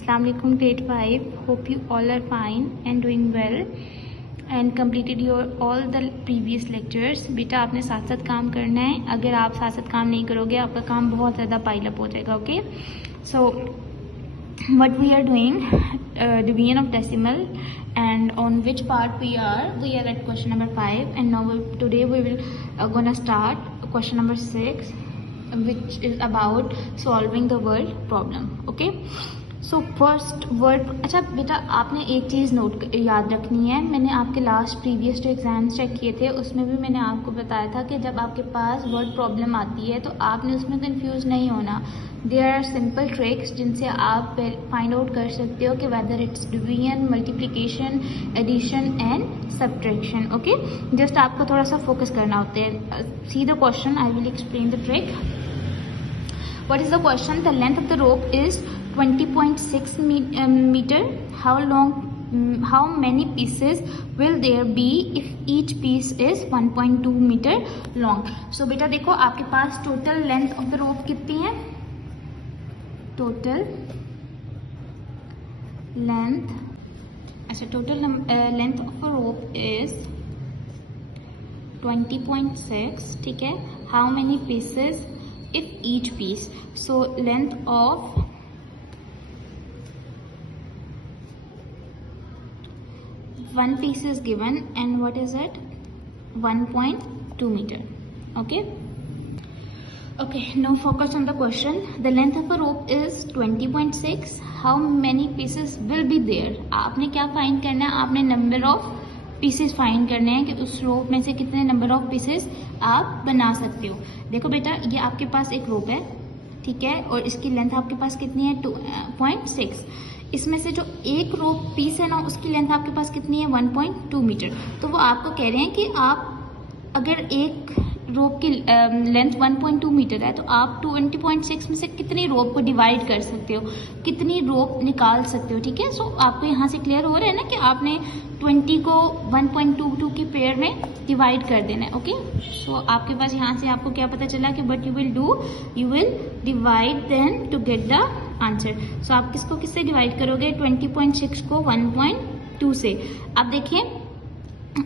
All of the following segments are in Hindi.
Assalamu alaikum grade 5. Hope you all are fine and doing well and completed your all the previous lectures. बेटा आपने साथ साथ काम करना है. अगर आप साथ साथ काम नहीं करोगे आपका काम बहुत ज़्यादा पाइल अप हो जाएगा. Okay, so what we are doing division of decimal, and on which part we are at question number 5, and now today we will gonna start question number 6, which is about solving the word problem. Okay, so first word. अच्छा बेटा आपने एक चीज़ याद रखनी है. मैंने आपके लास्ट प्रीवियस जो एग्जाम्स चेक किए थे उसमें भी मैंने आपको बताया था कि जब आपके पास वर्ड प्रॉब्लम आती है तो आपने उसमें कंफ्यूज नहीं होना. देयर आर सिंपल ट्रिक्स जिनसे आप फाइंड आउट कर सकते हो कि whether it's division, multiplication, addition and subtraction. Okay, just आपको थोड़ा सा फोकस करना होता है. See the question, I will explain the trick. What is the question? The length of the rope is 20.6 meter. How many pieces will there be if each piece is 1.2 meter long? So बेटा देखो आपके पास total length of the rope कितनी है? टोटल लेंथ, अच्छा total length of the rope is 20.6. ठीक है. How many pieces if each piece? So length of one piece is given, and what is it? 1.2 meter. Okay, now focus on the question. The length of a rope is 20.6. how many pieces will be there? आपने क्या फाइंड करना है? आपने नंबर ऑफ पीसेस फाइंड करने हैं कि उस रोप में से कितने नंबर ऑफ पीसेस आप बना सकते हो. देखो बेटा ये आपके पास एक रोप है, ठीक है, और इसकी लेंथ आपके पास कितनी है? 2.6. इसमें से जो एक रोप पीस है ना उसकी लेंथ आपके पास कितनी है? 1.2 मीटर. तो वो आपको कह रहे हैं कि आप अगर एक रोप की लेंथ 1.2 मीटर है तो आप 20.6 में से कितनी रोप को डिवाइड कर सकते हो, कितनी रोप निकाल सकते हो. ठीक है, सो आपको यहाँ से क्लियर हो रहा है ना कि आपने 20 को 1.22 की पेयर में डिवाइड कर देना है. ओके, सो आपके पास यहाँ से आपको क्या पता चला कि but you will divide then to get the answer. So आप किसको किससे डिवाइड करोगे? 20.6 को 1.2 से. अब देखिए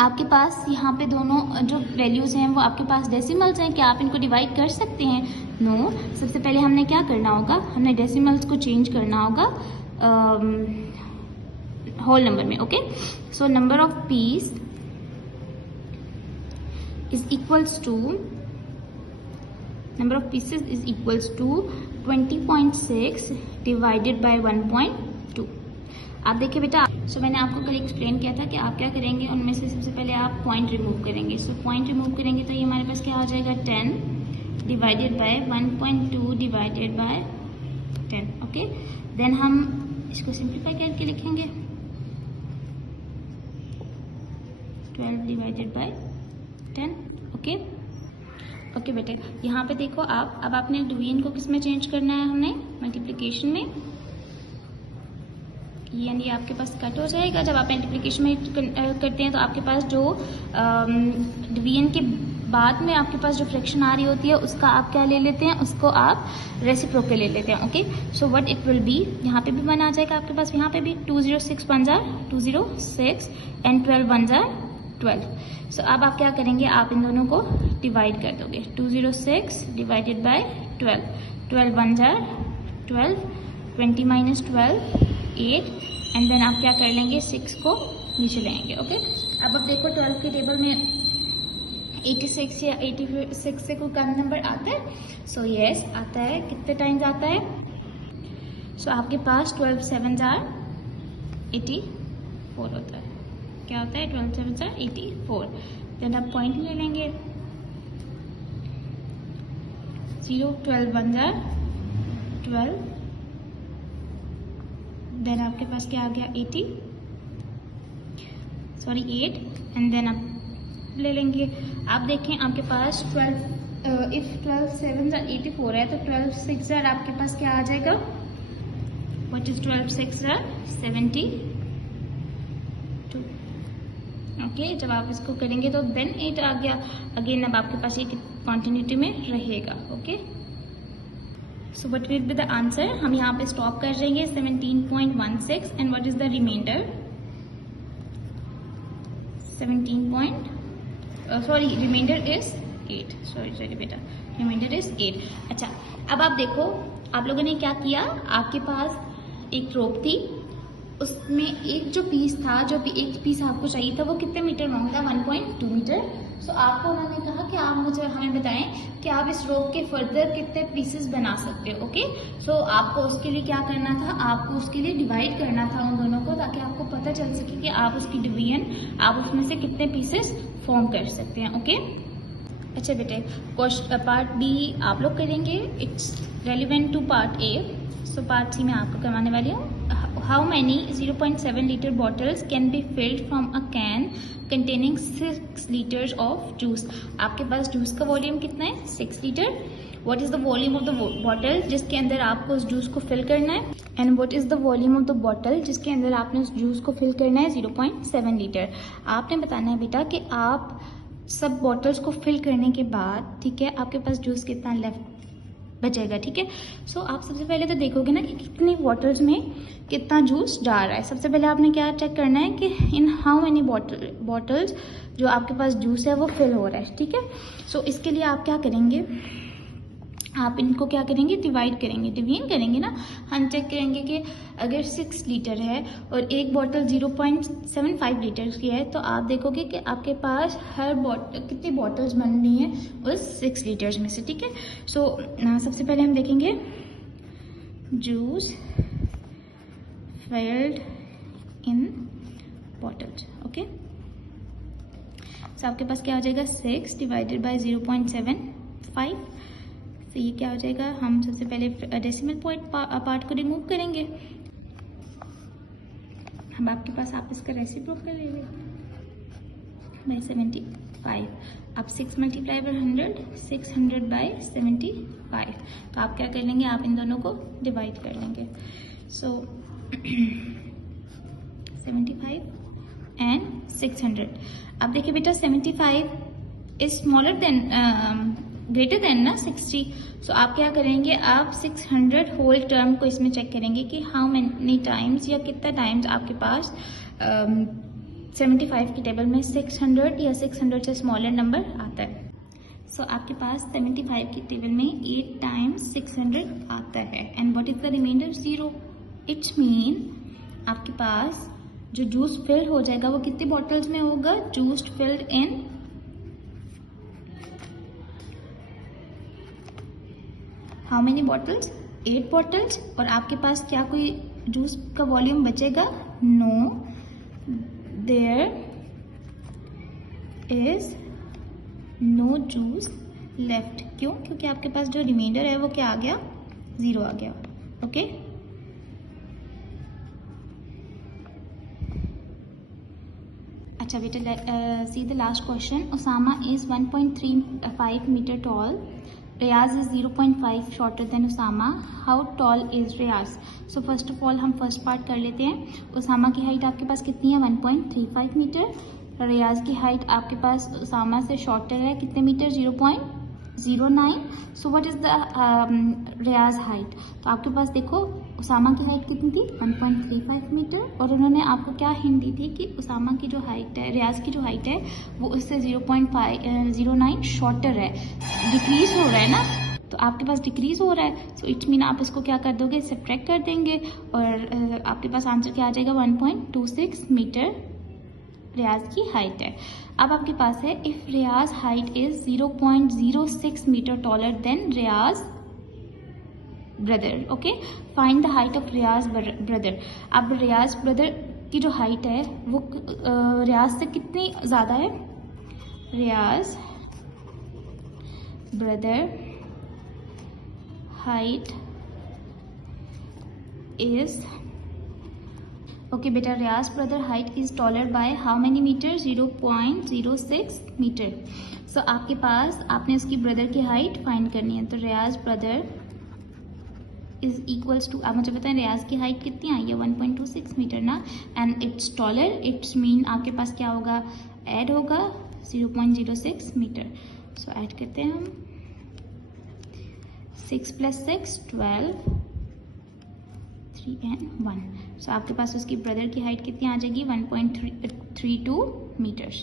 आपके पास यहाँ पे दोनों जो वैल्यूज हैं वो आपके पास डेसिमल्स हैं. क्या आप इनको डिवाइड कर सकते हैं? नो. सबसे पहले हमने क्या करना होगा? हमने डेसिमल्स को चेंज करना होगा होल नंबर में. Okay, so number of piece is equals to number of pieces is equals to 20.6 divided by 1.2. आप देखिए बेटा, सो मैंने आपको कल एक्सप्लेन किया था कि आप क्या करेंगे, उनमें से सबसे पहले आप पॉइंट रिमूव करेंगे. सो पॉइंट रिमूव करेंगे तो ये हमारे पास क्या आ जाएगा? 10 divided by 1.2 divided by 10. Okay, then हम इसको सिंप्लीफाई करके लिखेंगे 12 डिवाइडेड बाय 10. ओके बेटे, यहाँ पे देखो आप, अब आपने डिवीजन को किस में चेंज करना है? हमने मल्टीप्लिकेशन में. यानी आपके पास कट हो जाएगा. जब आप मल्टीप्लिकेशन में करते हैं तो आपके पास जो डिवीजन के बाद में आपके पास जो फ्रैक्शन आ रही होती है उसका आप क्या ले लेते हैं? उसको आप रेसिप्रोकल ले लेते हैं. Okay, so what it will be, यहाँ पे भी 1 आ जाएगा आपके पास, यहाँ पे भी 206 1 जार 206 एंड 12 1 जार 12. सो अब आप क्या करेंगे? आप इन दोनों को डिवाइड कर दोगे. 206 डिवाइडेड बाय 12, 12 1 जार 12, 20 माइनस 12 8, एंड देन आप क्या कर लेंगे? 6 को नीचे लेंगे. ओके, अब देखो 12 के टेबल में 86 या 86 से कोई कम नंबर आता है? सो यस आता है. कितने टाइम्स आता है? सो आपके पास 12 7 जार 84 होता है. क्या होता है? 12 7 जार 84. देन आप पॉइंट ले लेंगे 0, 12 1 जार 12, देन आपके पास क्या आ गया? 8, एंड देन आप ले लेंगे. आप देखें आपके पास 12 इफ 12 7 जार 84 है तो 12 6 जार आपके पास क्या आ जाएगा? What is 12 6 jar? 72. ओके, जब आप इसको करेंगे तो देन 8 आ गया. अगेन अब आपके पास ये कंटिन्यूटी में रहेगा. Okay, so what will be the answer, हम यहाँ पे स्टॉप कर देंगे 17.16 and what is the reminder reminder is 8, sorry बेटा, रिमाइंडर इज 8। अच्छा, अब आप देखो आप लोगों ने क्या किया, आपके पास एक रोप थी, उसमें एक जो पीस था, जो एक पीस आपको चाहिए था वो कितने मीटर लॉन्ग था, 1.2 मीटर। सो आपको उन्होंने कहा कि आप मुझे हमें बताएं कि आप इस रोप के फर्दर कितने पीसेस बना सकते हो। ओके, सो आपको उसके लिए क्या करना था, आपको उसके लिए डिवाइड करना था उन दोनों को, ताकि आपको पता चल सके कि आप उसकी डिवीजन, आप उसमें से कितने पीसेस फॉर्म कर सकते हैं। ओके, अच्छा बेटे, पार्ट बी आप लोग करेंगे, it's relevant to part A. So part C में आपको करवाने वाली हूँ। How many 0.7 litre bottles can be filled from a can containing 6 litres of juice. आपके पास जूस का वॉल्यूम कितना है, 6 litre. What is the volume of the bottle जिसके अंदर आपको उस जूस को फिल करना है, and what is the volume of the bottle जिसके अंदर आपने उस जूस को फिल करना है, 0.7 लीटर। आपने बताना है बेटा कि आप सब बॉटल्स को फिल करने के बाद, ठीक है, आपके पास जूस कितना लेफ्ट बचेगा। ठीक है, सो आप सबसे पहले तो देखोगे ना कि कितनी बॉटल्स में कितना जूस जा रहा है। सबसे पहले आपने क्या चेक करना है कि इन हाउ मेनी बॉटल्स जो आपके पास जूस है वो फिल हो रहा है। ठीक है, सो इसके लिए आप क्या करेंगे, आप इनको क्या करेंगे, डिवाइड करेंगे, डिवीजन करेंगे ना। हम चेक करेंगे कि अगर 6 लीटर है और एक बॉटल 0.75 लीटर की है, तो आप देखोगे कि आपके पास हर बॉटल कितनी बॉटल्स बन रही हैं उस 6 लीटर्स में से। ठीक है, सो सबसे पहले हम देखेंगे juice filled in bottles. Okay, so आपके पास क्या हो जाएगा, 6 डिवाइडेड बाय 0.75। तो ये क्या हो जाएगा, हम सबसे पहले डेसिमल पॉइंट पार्ट को रिमूव करेंगे। हम आपके पास आप इसका रेसिप्रोकल ले लेंगे बाय 75। अब 6 मल्टीप्लाई बाय 100, 600 बाय 75। तो आप क्या कर लेंगे, आप इन दोनों को डिवाइड कर लेंगे। सो 75 एंड 600। अब देखिए बेटा, 75 is smaller than greater than ना 60। सो आप क्या करेंगे, आप 600 होल टर्म को इसमें चेक करेंगे कि हाउ मेनी टाइम्स या कितना टाइम्स आपके पास 75 की टेबल में 600 या 600 से स्मॉलर नंबर आता है। सो आपके पास 75 की टेबल में 8 टाइम्स 600 आता है, and what is the reminder, 0। It's mean आपके पास जो जूस फिल्ड हो जाएगा वो कितनी बॉटल्स में होगा, juice filled in how many bottles, 8 bottles. और आपके पास क्या कोई जूस का वॉल्यूम बचेगा, no, there is no juice left. क्यों, क्योंकि आपके पास जो रिमाइंडर है वो क्या आ गया, 0 आ गया। ओके, अच्छा बेटा, see the last question. Usama is 1.35 metre tall, Riyaz is 0.5 shorter than Usama, how tall is Riyaz. So first of all हम फर्स्ट पार्ट कर लेते हैं। उसामा की हाइट आपके पास कितनी है, 1.35 मीटर। रियाज की हाइट आपके पास उसामा से शॉर्टर है कितने metre, 0.09। So what is the Riyaz height. तो आपके पास देखो उसामा की हाइट कितनी थी, 1.35 मीटर, और उन्होंने आपको क्या हिंट दी थी कि उसामा की जो हाइट है, रियाज की जो हाइट है वो उससे 0.09 शॉर्टर है, डिक्रीज हो रहा है ना। तो आपके पास डिक्रीज हो रहा है, सो इट्स मीन आप इसको क्या कर दोगे, सब्ट्रैक्ट कर देंगे, और आपके पास आंसर क्या आ जाएगा, 1.26 मीटर रियाज की हाइट है। अब आपके पास है, if Riyaz height is 0.06 metre taller than Riyaz brother. Okay, find the height of Riyaz brother. अब रियाज ब्रदर की जो हाइट है वो रियाज से कितनी ज़्यादा है, Riyaz brother height is, okay बेटा, Riyaz brother height is taller by how many metre, 0.06 metre. So आपके पास आपने उसकी ब्रदर की हाइट फाइंड करनी है। तो रियाज ब्रदर इज इक्वल्स टू, आप मुझे बताएं रियाज की हाइट कितनी आई है, 1.26 मीटर ना, and it's taller, it's mean आपके पास क्या होगा, ऐड होगा 0.06 मीटर। सो ऐड करते हैं हम 6 + 6 12, 3 and 1। सो आपके पास उसकी ब्रदर की हाइट कितनी आ जाएगी? 1.32 मीटर्स।